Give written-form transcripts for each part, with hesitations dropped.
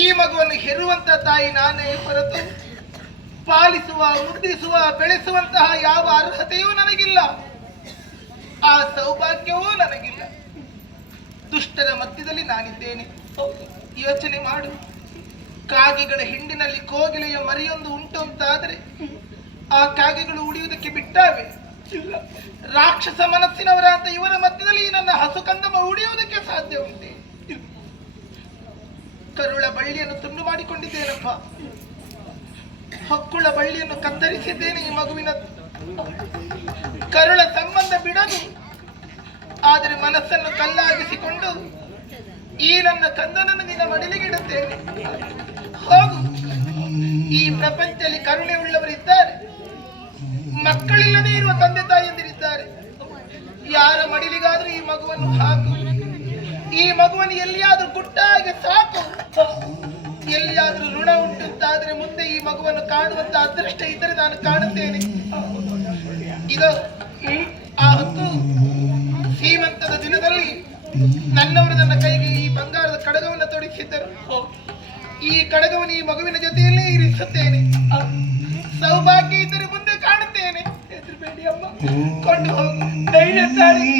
ಈ ಮಗುವನ್ನು ಹೆರುವಂತ ತಾಯಿ ನಾನೇ ಹೊರತು ಪಾಲಿಸುವ, ಮುದ್ದಿಸುವ, ಬೆಳೆಸುವಂತಹ ಯಾವ ಅರ್ಹತೆಯೂ ನನಗಿಲ್ಲ. ಆ ಸೌಭಾಗ್ಯವೂ ನನಗಿಲ್ಲ. ದುಷ್ಟರ ಮಧ್ಯದಲ್ಲಿ ನಾನಿದ್ದೇನೆ. ಯೋಚನೆ ಮಾಡು. ಕಾಗೆಗಳ ಹಿಂಡಿನಲ್ಲಿ ಕೋಗಿಲೆಯ ಮರಿಯೊಂದು ಉಂಟು ಅಂತಾದರೆ ಆ ಕಾಗೆಗಳು ಉಳಿಯುವುದಕ್ಕೆ ಬಿಟ್ಟಾವೆ? ರಾಕ್ಷಸ ಮನಸ್ಸಿನವರ ಅಂತ ಇವರ ಮಧ್ಯದಲ್ಲಿ ನನ್ನ ಹಸು ಕಂದಮ್ಮ ಉಳಿಯುವುದಕ್ಕೆ ಸಾಧ್ಯ ಉಂಟೆ? ಕರುಳ ಬಳ್ಳಿಯನ್ನು ತುಂಡು ಮಾಡಿಕೊಂಡಿದ್ದೇನಪ್ಪ. ಹೊಕ್ಕುಳ ಬಳ್ಳಿಯನ್ನು ಕತ್ತರಿಸಿದ್ದೇನೆ ಈ ಮಗುವಿನ. ಕರುಳ ಸಂಬಂಧ ಬಿಡದು, ಆದರೆ ಮನಸ್ಸನ್ನು ಕಲ್ಲಾಗಿಸಿಕೊಂಡು ಈ ನನ್ನ ಕಂದನನ್ನು ನಿನ್ನ ಮಡಿಲಿಗಿಡುತ್ತೇನೆ. ಹೋಗು. ಈ ಪ್ರಪಂಚದಲ್ಲಿ ಕರುಣೆ ಉಳ್ಳವರಿದ್ದಾರೆ, ಮಕ್ಕಳಿಲ್ಲದೆ ಇರುವ ತಂದೆ ತಾಯಿಯಂದಿರಿದ್ದಾರೆ. ಯಾರ ಮಡಿಲಿಗಾದ್ರೂ ಈ ಮಗುವನ್ನು ಹಾಕು. ಈ ಮಗುವನ್ನು ಎಲ್ಲಿಯಾದ್ರೂ ಗುಟ್ಟಾಗಿ ಸಾಕು. ಎಲ್ಲಿಯಾದ್ರೂ ಋಣ ಉಂಟುತ್ತಾದ್ರೆ ಮುಂದೆ ಈ ಮಗುವನ್ನು ಕಾಣುವಂತ ಅದೃಷ್ಟ ಇದ್ದರೆ ನಾನು ಕಾಣುತ್ತೇನೆ. ಇದು ಆ ಹೊತ್ತು ಸೀಮಂತದ ದಿನದಲ್ಲಿ ನನ್ನವರು ನನ್ನ ಕೈಗೆ ಈ ಬಂಗಾರದ ಕಡಗವನ್ನು ತೊಡಿಸಿದ್ದರು. ಈ ಕಡಗವನ್ನು ಈ ಮಗುವಿನ ಜೊತೆಯಲ್ಲೇ ಇರಿಸುತ್ತೇನೆ. ಸೌಭಾಗ್ಯ ಇದ್ದರೆ ಮುಂದೆ ಕಾಣುತ್ತೇನೆ. ಹೆದರಬೇಡಿ ಅಮ್ಮ, ಕೊಂಡು ಹೋಗು. ಧೈರ್ಯ ತಾಳಿ.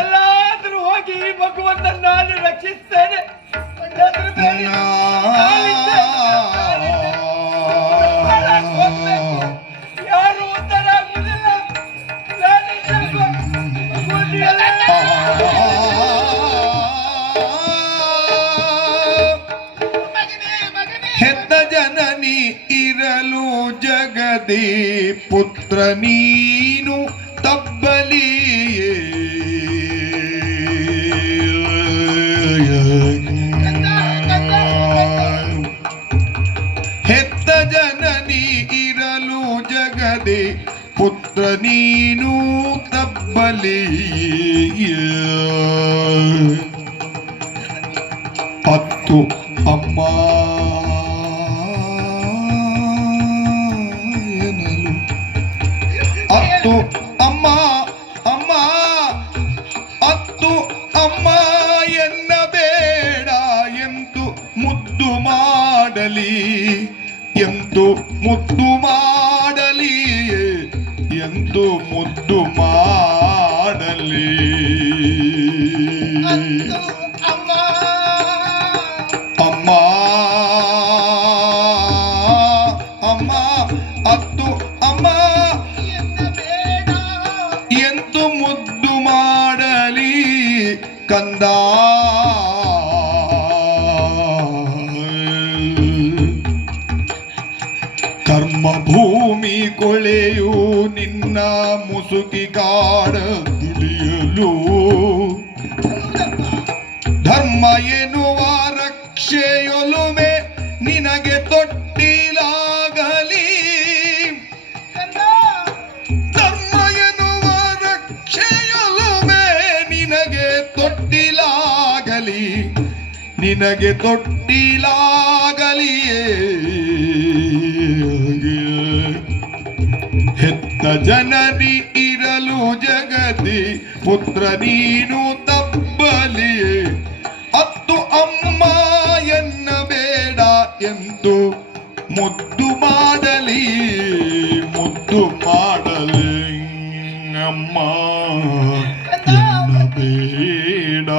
ಎಲ್ಲಾದ್ರೂ ಹೋಗಿ ಈ ಮಗುವನ್ನು ನಾನು ರಕ್ಷಿಸ್ತೇನೆ. ಯಾರು ಉತ್ತರ ಆಗುವುದಿಲ್ಲ. ಹೆತ್ತ ಜನನಿ ಇರಲು ಜಗದಿ ಪುತ್ರ ನೀನು ತಬ್ಬಲಿಯೇ. ಹೆತ್ತ ಜನನಿ ಇರಲು ಜಗದಿ ಪುತ್ರ ನೀನು ತಬ್ಬಲಿಯೇ. ಅತ್ತು ಅಮ್ಮ ಎನ್ನಲು. ಅತ್ತು ಅಮ್ಮ ಅಮ್ಮ ಅತ್ತು ಅಮ್ಮ ಎನ್ನಬೇಡ ಎಂದು ಮುದ್ದು ಮಾಡಲಿ. ಎಂದು ಮುದ್ದು ಮಾಡಲಿ, ಎಂದು ಮುದ್ದು ಮಾಡಲಿ. ಅಮ್ಮ ಅಮ್ಮ ಅಮ್ಮ ಅತ್ತು ಅಮ್ಮ ಎಂದು ಮುದ್ದು ಮಾಡಲಿ ಕಂದ. ಕರ್ಮ ಭೂಮಿ ಕೊಳೆಯು ನಿನ್ನ ಮುಸುಕಿ ಕಾಡ ದುಡಿಯಲು. ಧರ್ಮ ಎನ್ನುವ ರಕ್ಷೆಯೊಲುಮೆ ನಿನಗೆ ತೊಟ್ಟಿಲಾಗಲಿ. ಧರ್ಮ ಎನ್ನುವ ರಕ್ಷೆಯೊಲುಮೆ ನಿನಗೆ ತೊಟ್ಟಿಲಾಗಲಿ, ನಿನಗೆ ತೊಟ್ಟಿಲಾಗಲಿಯೇ. ಹೆತ್ತ ಜನನಿ ಇರಲು ಜಗದಿ ಪುತ್ರ ನೀನು ತಬ್ಬಲಿಯೇ. ಅತ್ತು ಅಮ್ಮ ಎನ್ನಬೇಡ ಎಂದು ಮುದ್ದು ಮಾಡಲಿ, ಮುದ್ದು ಮಾಡಲಿ. ಅಮ್ಮ ಎನ್ನಬೇಡ.